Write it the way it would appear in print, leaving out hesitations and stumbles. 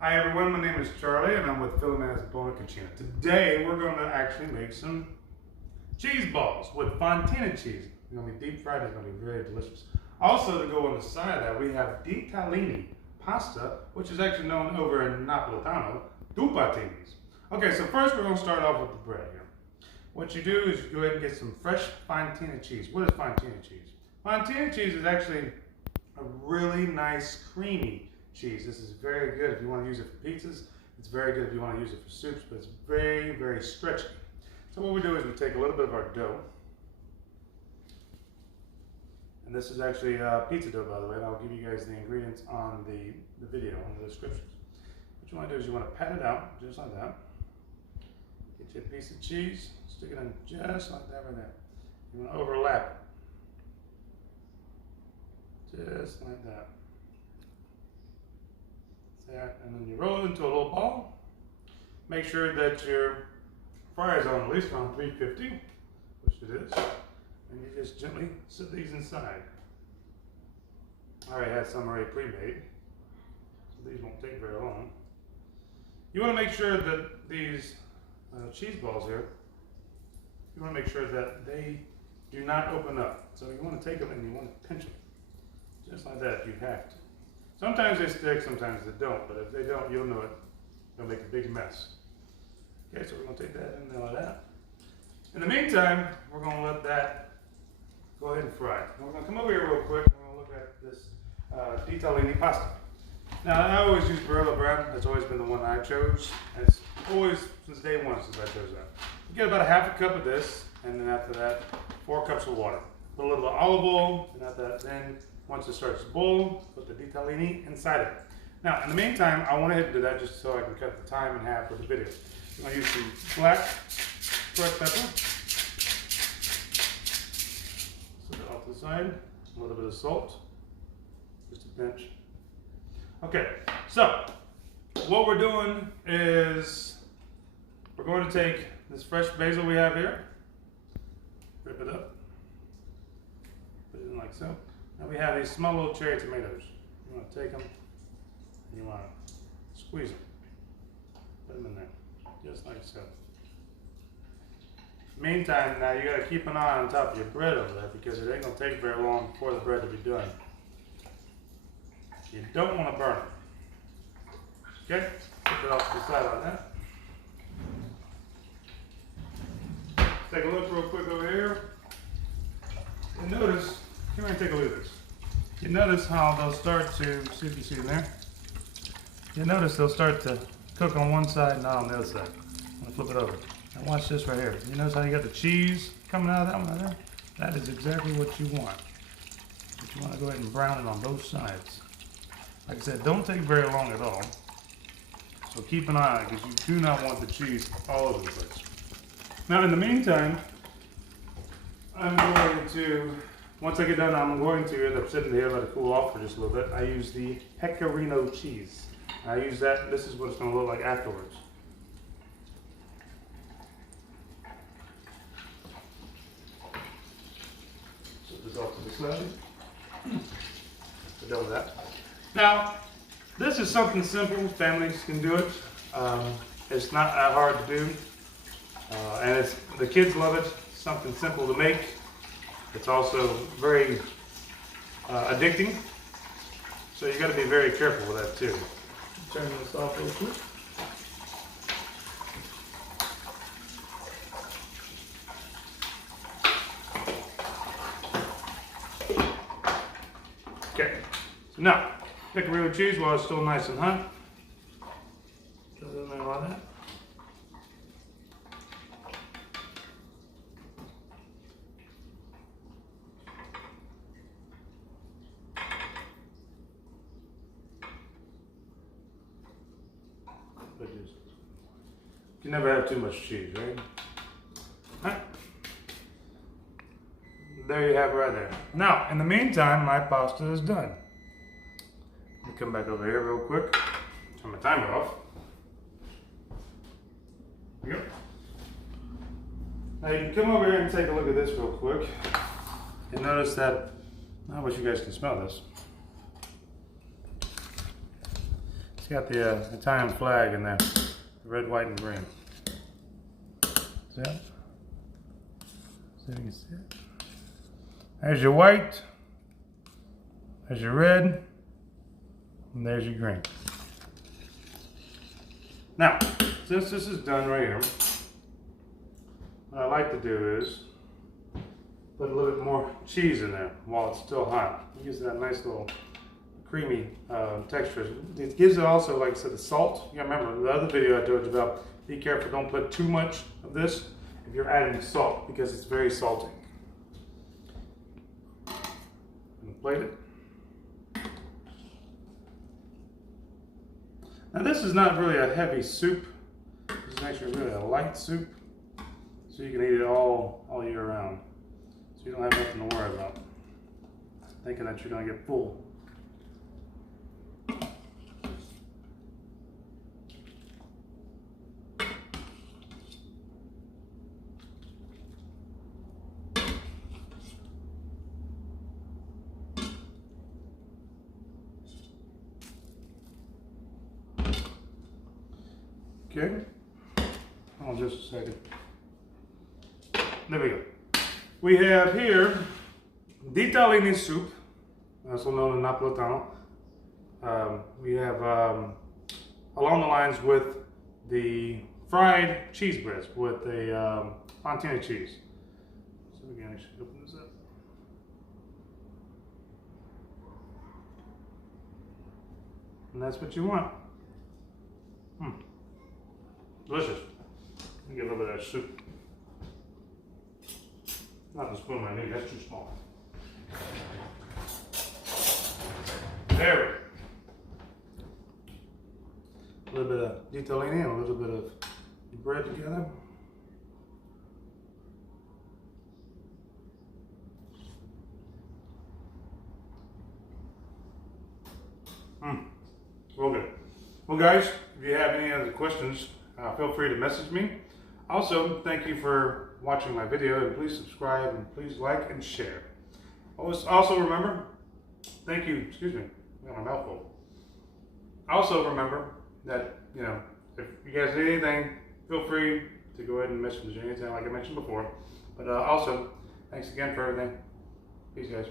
Hi everyone, my name is Charlie and I'm with Filomeno's Bona Cucina. Today we're going to actually make some cheese balls with Fontina cheese. It's going to be deep fried, it's going to be very delicious. Also, to go on the side of that, we have Ditalini pasta, which is actually known over in Napolitano, Dupatinis. Okay, so first we're going to start off with the bread here. What you do is you go ahead and get some fresh Fontina cheese. What is Fontina cheese? Fontina cheese is actually a really nice creamy cheese. This is very good if you want to use it for pizzas. It's very good if you want to use it for soups, but it's very, very stretchy. So what we do is we take a little bit of our dough, and this is actually pizza dough, by the way, and I'll give you guys the ingredients on the video, on the descriptions. What you want to do is you want to pat it out, just like that. Get you a piece of cheese, stick it in just like that right there. You want to overlap it, just like that. There, and then you roll it into a little ball. Make sure that your fryer is on at least around 350, which it is, and you just gently set these inside. I already had some already pre-made, so these won't take very long. You want to make sure that these cheese balls here, you want to make sure that they do not open up. So you want to take them and you want to pinch them, just like that if you have to. Sometimes they stick, sometimes they don't, but if they don't, you'll know it. They'll make a big mess. Okay, so we're going to take that in there like that. In the meantime, we're going to let that go ahead and fry. And we're going to come over here real quick and we're going to look at this Ditalini pasta. Now, I always use Barilla bread. That's always been the one I chose. And it's always, since day one, since I chose that. You get about a half a cup of this, and then after that, 4 cups of water. Put a little bit of olive oil, and after that, then once it starts to boil, put the Ditalini inside it. Now, in the meantime, I went ahead and do that just so I can cut the time in half for the video. I'm going to use some black crushed pepper. Set it off to the side. A little bit of salt. Just a pinch. Okay, so what we're doing is we're going to take this fresh basil we have here, rip it up, put it in like so. Now we have these small little cherry tomatoes. You want to take them and you want to squeeze them. Put them in there, just like so. Meantime, now you got to keep an eye on top of your bread over there because it ain't going to take very long for the bread to be done. You don't want to burn it. Okay? Put it off to the side like that. Take a look real quick over here. And notice, come here and take a look at this. You notice how they'll start to, see if you see them there. You notice they'll start to cook on one side and not on the other side. I'm going to flip it over. And watch this right here. You notice how you got the cheese coming out of that one right there? That is exactly what you want. But you want to go ahead and brown it on both sides. Like I said, don't take very long at all. So keep an eye on it because you do not want the cheese all over the place. Now in the meantime, I'm going to, once I get done, I'm going to end up sitting here, let it cool off for just a little bit. I use the pecorino cheese. I use that, this is what it's going to look like afterwards. Set this off to the side. We're done with that. Now, this is something simple, families can do it. It's not that hard to do. And the kids love it. It's something simple to make. It's also very addicting. So you got to be very careful with that too. Turn this off real quick. Okay, so now, pecorino cheese while it's still nice and hot. Put it in there like that. You can never have too much cheese, right? Right. There you have it right there. Now, in the meantime, my pasta is done. Let me come back over here real quick. Turn my timer off. There we go. Now you can come over here and take a look at this real quick. And notice that, I wish you guys can smell this. It's got the Italian flag in there, the red, white, and green. See it? See if you can see it. There's your white, there's your red, and there's your green. Now, since this is done right here, what I like to do is put a little bit more cheese in there while it's still hot. It gives that nice little creamy texture. It gives it also, like I said, the salt. You gotta remember the other video I told you about, be careful, don't put too much of this if you're adding salt, because it's very salty. And plate it. Now this is not really a heavy soup. This is actually really a light soup. So you can eat it all year round. So you don't have nothing to worry about. Thinking that you're gonna get full. Okay, hold on just a second. There we go. We have here Ditalini soup, also known as Napolitano. We have along the lines with the fried cheese breads with a Fontina cheese. So we can actually open this up. And that's what you want. Delicious. Let me get a little bit of that soup. Not the spoon I need, that's too small. There we go. A little bit of Ditalini and a little bit of bread together. Real good. Well guys, if you have any other questions, feel free to message me. Also, thank you for watching my video, and please subscribe and please like and share. Also remember, thank you, excuse me, I got my mouth full. Also remember that, you know, if you guys need anything, feel free to go ahead and message me anytime like I mentioned before. But also, thanks again for everything. Peace guys.